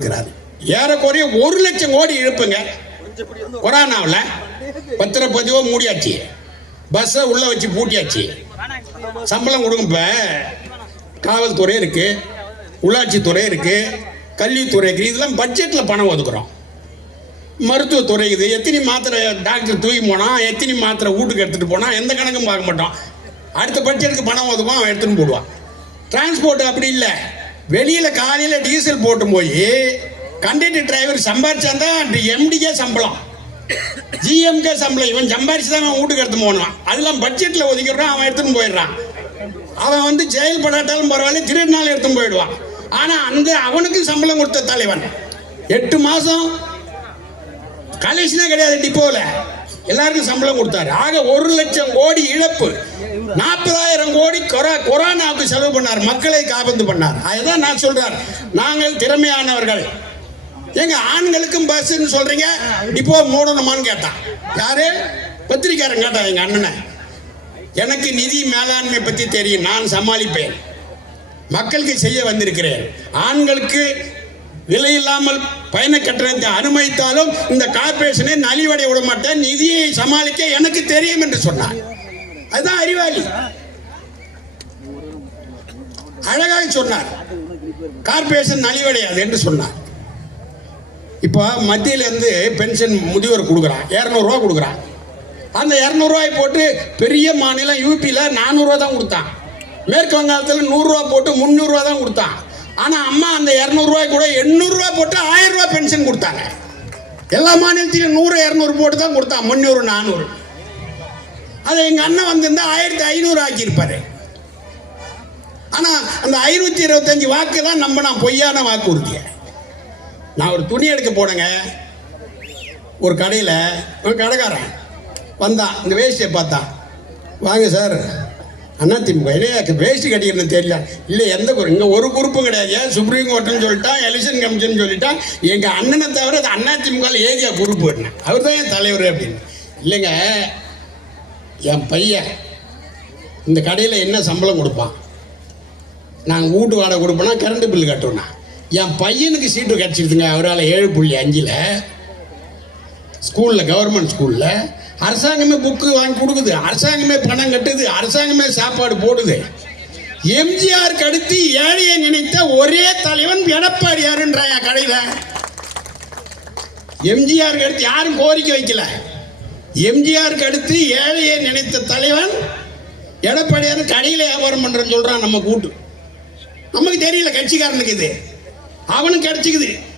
ஏறக்குறைய 1 லட்சம் கோடி இழப்புங்க. கொரோனாவில் பத்திரப்பதிவோ மூடியாச்சு, பஸ்ஸை உள்ள வச்சு பூட்டியாச்சு, சம்பளம் கொடுங்க. இப்போ காவல்துறை இருக்கு, உள்ளாட்சித்துறை இருக்கு, கல்வித்துறை இருக்கு, இதெல்லாம் பட்ஜெட்டில் பணம் ஒதுக்குறோம். மருத்துவத்துறை இது, எத்தனை மாத்திரை டாக்டர் தூக்கி போனால், எத்தனை மாத்திரை வீட்டுக்கு எடுத்துகிட்டு போனால் எந்த கணக்கும் பார்க்க மாட்டோம். அடுத்த பட்ஜெட்டுக்கு பணம் ஒதுக்குவோம், அவன் எடுத்துன்னு போடுவான். டிரான்ஸ்போர்ட் அப்படி இல்லை. வெளியில் காலையில் டீசல் போட்டு போய் கண்டக்டர் டிரைவர் சம்பாரிச்சாந்தான் எம்டிக்கே சம்பளம், ஜிஎம்கே சம்பளம். இவன் சம்பாரிச்சு தான் அவன் வீட்டுக்கு எடுத்து போனான். அதெல்லாம் பட்ஜெட்டில் ஒதுக்கிடுறான், அவன் எடுத்துன்னு போயிடுறான். அவன் வந்து செயல்படாட்டாலும் பரவாயில்ல, திருநாள் எடுத்துன்னு போயிடுவான். ஆனால் அவனுக்கு சம்பளம் கொடுத்த தலைவன் 8 மாதம் கலெக்ஷனே கிடையாது, டிப்போவில் எல்லாருக்கும் சம்பளம் கொடுத்தாரு. ஆக 1 லட்சம் கோடி இழப்பு. 40,000 கோடி கொரோனாவுக்கு செலவு பண்ணார், மக்களை காபந்து பண்ணார். அதுதான் நான் சொல்றார், நாங்கள் திறமையானவர்கள். எங்க ஆண்களுக்கும் பஸ்ன்னு சொல்றீங்க, டிப்போ மூடணுமான்னு கேட்டான். யாரு? பத்திரிக்காரன் கேட்டான் எங்க அண்ணனை. எனக்கு நிதி மேலாண்மை பத்தி தெரியும், நான் சமாளிப்பேன், மக்களுக்கு செய்ய வந்திருக்கிறேன். ஆண்களுக்கு விலை இல்லாமல் பயண கட்டணத்தை அனுமதித்தாலும் இந்த கார்பரேஷனை நலிவடை விட மாட்டேன், நிதியை சமாளிக்க எனக்கு தெரியும் என்று சொன்னார். அதுதான் அறிவாளி. அழகாக சொன்னார், கார்பரேஷன் நலிவடையாது என்று சொன்னார். இப்போ மத்தியிலேருந்து பென்ஷன் முதியோர் கொடுக்குறான், 200 ரூபா கொடுக்குறான். அந்த 200 ரூபாய் போட்டு பெரிய மாநிலம் யூபியில் 400 ரூபா தான் கொடுத்தான். மேற்கு வங்காளத்தில் 100 ரூபா போட்டு 300 ரூபா தான் கொடுத்தான். ஆனால் அம்மா அந்த 200 ரூபாய் கூட 800 ரூபா போட்டு 1000 ரூபா பென்ஷன் கொடுத்தாங்க. எல்லா மாநிலத்திலும் 100 200 போட்டு தான் கொடுத்தான், 300 400. அதை எங்கள் அண்ணன் வந்திருந்தா 1500 ஆக்கியிருப்பாரு. ஆனால் அந்த 525 வாக்கு தான் நான் பொய்யான வாக்குறுதியை. நான் ஒரு துணி எடுக்க போனேங்க, ஒரு கடையில் ஒரு கடைக்காரன் வந்தான், இந்த வேஷ்டியை பார்த்தான். வாங்க சார், அதிமுக எனக்கு வேஷ்டி கட்டிக்கிறேன்னு தெரியல. இல்லை, எந்த இங்கே ஒரு குரூப்பும் கிடையாது. ஏன் சுப்ரீம் கோர்ட்டுன்னு சொல்லிட்டான், எலெக்ஷன் கமிஷன் சொல்லிட்டான். எங்கள் அண்ணனை தவிர அது அதிமுக ஏரியா குரூப் என்ன, அவர் தான் என் தலைவர் அப்படின்னு. இல்லைங்க, என் பையன் இந்த கடையில் என்ன சம்பளம் கொடுப்பான், நாங்கள் வீட்டு வாடகை கொடுப்போம்னா கரண்ட் பில்லு கட்டுவோம்னா, என் பையனுக்கு சீட்டு கிடச்சிடுதுங்க. அவரால் 7.5 ஸ்கூலில், கவர்மெண்ட் ஸ்கூலில் அரசாங்கமே புக்கு வாங்கி கொடுக்குது, அரசாங்கமே பணம் கட்டுது, அரசாங்கமே சாப்பாடு போடுது. எம்ஜிஆருக்கு அடுத்து ஏழையை நினைத்த ஒரே தலைவன் எடப்பாடியாருன்றான் என் கடையில். எம்ஜிஆருக்கு அடுத்து யாரும் கோரிக்கை வைக்கல. எம்ஜிஆருக்கு அடுத்து ஏழையை நினைத்த தலைவன் எடப்பாடியார். கடையில் வியாபாரம் பண்றேன்னு சொல்றான் நம்ம கூட்டு. நமக்கு தெரியல, கட்சிக்காரனுக்கு இது, அவனுக்கு கிடைச்சிக்குது.